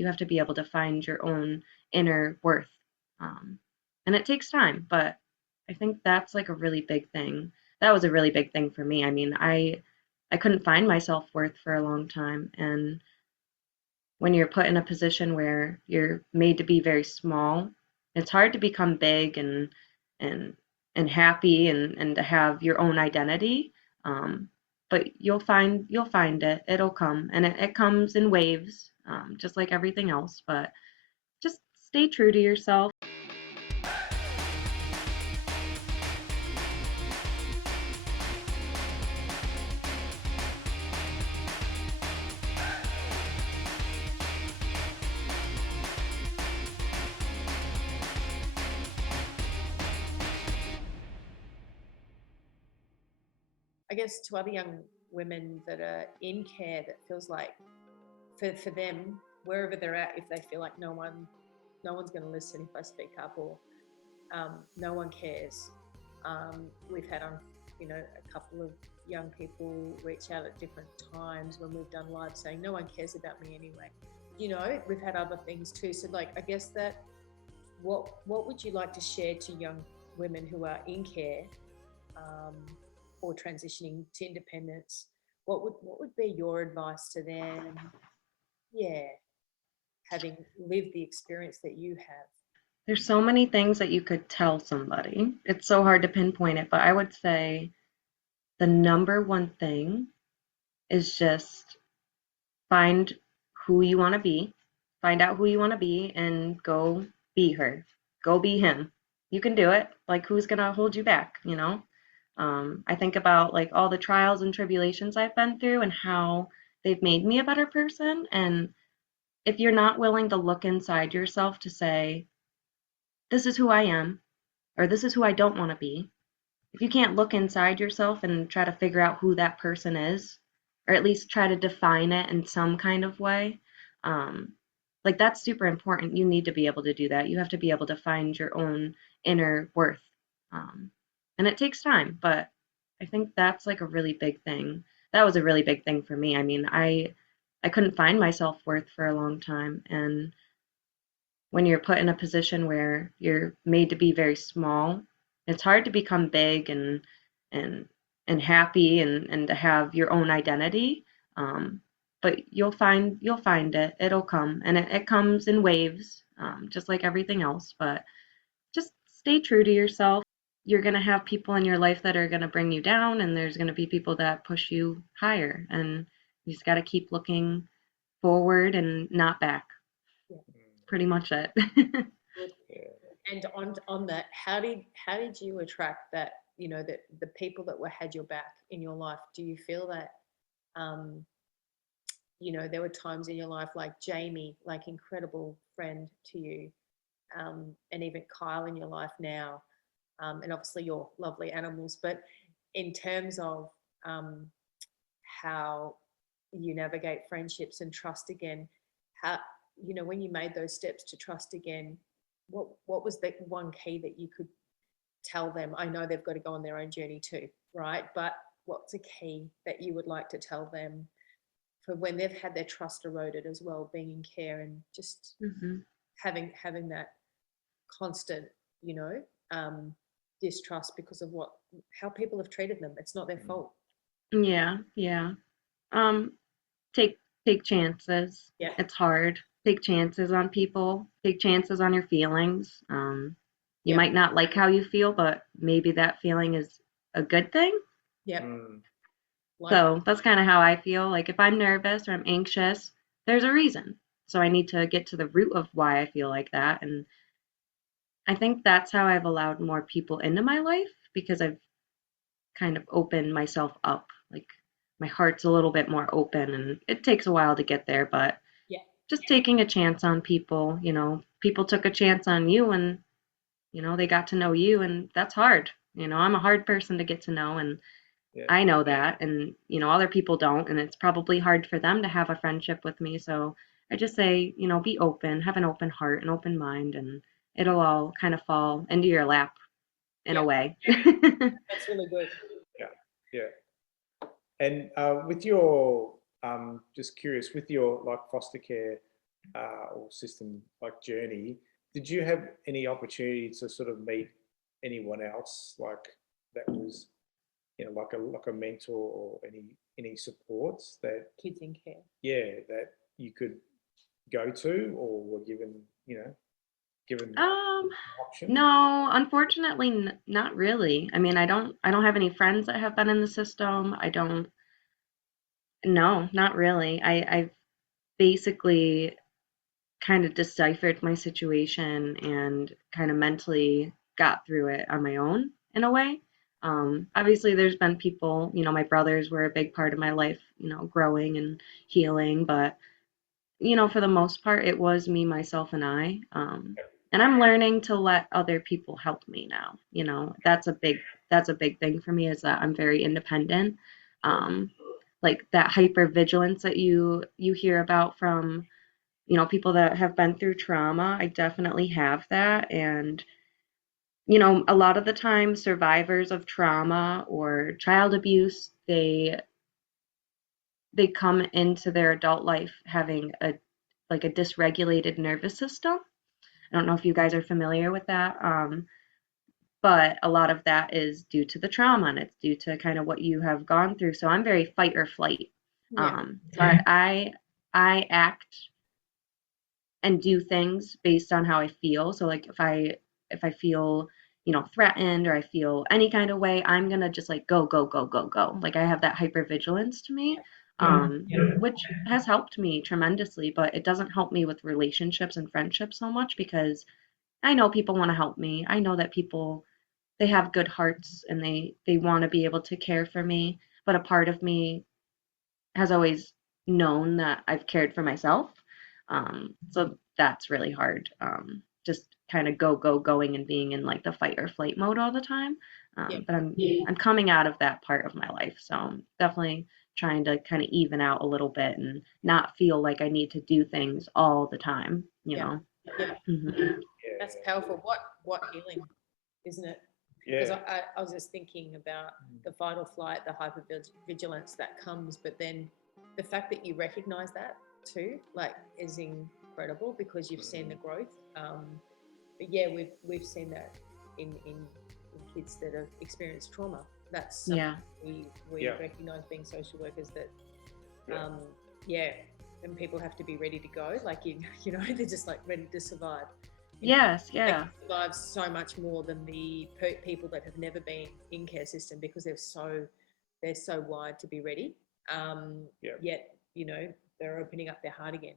you have to be able to find your own inner worth. Um, and it takes time, but I think that's like a really big thing. That was a really big thing for me. I mean, I couldn't find my self-worth for a long time, and when you're put in a position where you're made to be very small, it's hard to become big and and happy and to have your own identity. Um, but you'll find it. It'll come, and it comes in waves, just like everything else. But just stay true to yourself. I guess to other young women that are in care, that feels like for them, wherever they're at, if they feel like no one's going to listen if I speak up, or no one cares. We've had a couple of young people reach out at different times when we've done live saying no one cares about me anyway. We've had other things too. So like, I guess that what would you like to share to young women who are in care, or transitioning to independence? What would be your advice to them? Yeah, having lived the experience that you have. There's so many things that you could tell somebody. It's so hard to pinpoint it, but I would say the number one thing is just find who you want to be, find out who you want to be, and go be her. Go be him. You can do it. Like, who's going to hold you back, you know? I think about like all the trials and tribulations I've been through and how they've made me a better person. And if you're not willing to look inside yourself to say, this is who I am, or this is who I don't want to be, if you can't look inside yourself and try to figure out who that person is, or at least try to define it in some kind of way, um, like that's super important. You need to be able to do that. You have to be able to find your own inner worth. Um, and it takes time, but I think that's like a really big thing. That was a really big thing for me. I mean, I couldn't find my self-worth for a long time, and when you're put in a position where you're made to be very small, it's hard to become big and and happy and to have your own identity. Um, but you'll find it. It'll come, and it comes in waves, just like everything else. But just stay true to yourself. You're gonna have people in your life that are gonna bring you down, and there's gonna be people that push you higher. And you just gotta keep looking forward and not back. Yeah, Pretty much it. good. And on that, how did you attract that? That the people that had your back in your life. Do you feel that um, there were times in your life like Jamie, like incredible friend to you, and even Kyle in your life now, and obviously your lovely animals. But in terms of um, how you navigate friendships and trust again, how when you made those steps to trust again, what was the one key that you could tell them? I know they've got to go on their own journey too, right? But what's a key that you would like to tell them for when they've had their trust eroded as well, being in care and just Mhm. having that constant, you know, um, distrust because of how people have treated them. It's not their fault. Yeah, yeah. Um, take take chances. Yeah, It's hard. Take chances on people. Take chances on your feelings. You yeah, might not like how you feel, but maybe that feeling is a good thing. yeah. Mm. Like, So that's kind of how I feel. Like if I'm nervous or I'm anxious, there's a reason. So I need to get to the root of why I feel like that. And I think that's how I've allowed more people into my life because I've kind of open myself up. Like my heart's a little bit more open and it takes a while to get there, but yeah, just taking a chance on people, people took a chance on you and, they got to know you and that's hard. I'm a hard person to get to know and Yeah. I know that and, other people don't and it's probably hard for them to have a friendship with me. So I just say, be open, have an open heart, an open mind and it'll all kind of fall into your lap in yeah. a way. That's really good. Yeah. Yeah. And with your, just curious, with your like foster care or system like journey, did you have any opportunity to sort of meet anyone else like that was, like a mentor or any supports that, Kids in care. yeah, that you could go to or were given, given Um, option? no, unfortunately, not really. I mean, I don't have any friends that have been in the system. I don't, no, not really. I've basically kind of deciphered my situation and kind of mentally got through it on my own in a way. Obviously, there's been people, my brothers were a big part of my life, growing and healing, but for the most part, it was me, myself, and I. And I'm learning to let other people help me now. That's a big thing for me is that I'm very independent. Um, like that hyper vigilance that you hear about from people that have been through trauma. I definitely have that. And, a lot of the time, survivors of trauma or child abuse, they come into their adult life having a dysregulated nervous system. I don't know if you guys are familiar with that. But a lot of that is due to the trauma and it's due to kind of what you have gone through. So I'm very fight or flight. Yeah. So I act and do things based on how I feel. So like if I feel, threatened or I feel any kind of way, I'm gonna just like go, go, go, go, go. Like I have that hypervigilance to me, which has helped me tremendously, but it doesn't help me with relationships and friendships so much because I know people want to help me. I know that people they have good hearts and they want to be able to care for me, but a part of me has always known that I've cared for myself. So that's really hard. Just kind of going and being in like the fight or flight mode all the time. Yeah. But I'm coming out of that part of my life, so I'm definitely trying to kind of even out a little bit and not feel like I need to do things all the time. Yeah. Yeah. That's Yeah, powerful. What healing, isn't it? Because yeah, I was just thinking about the fight or flight, the hypervigilance that comes, but then the fact that you recognize that too, like, is incredible because you've seen the growth. But yeah, we've seen that in kids that have experienced trauma. That's something Yeah. we yeah, recognize being social workers that yeah, yeah, and people have to be ready to go. Like they're just like ready to survive. In Yes, they yeah. can survive so much more than the people that have never been in care system because they're so wired to be ready. yeah, Yet they're opening up their heart again.